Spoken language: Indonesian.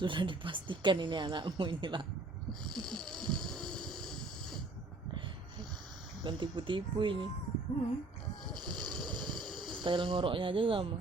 Sudah dipastikan ini anakmu inilah. Bukan tipu-tipu ini. Style ngoroknya aja sama.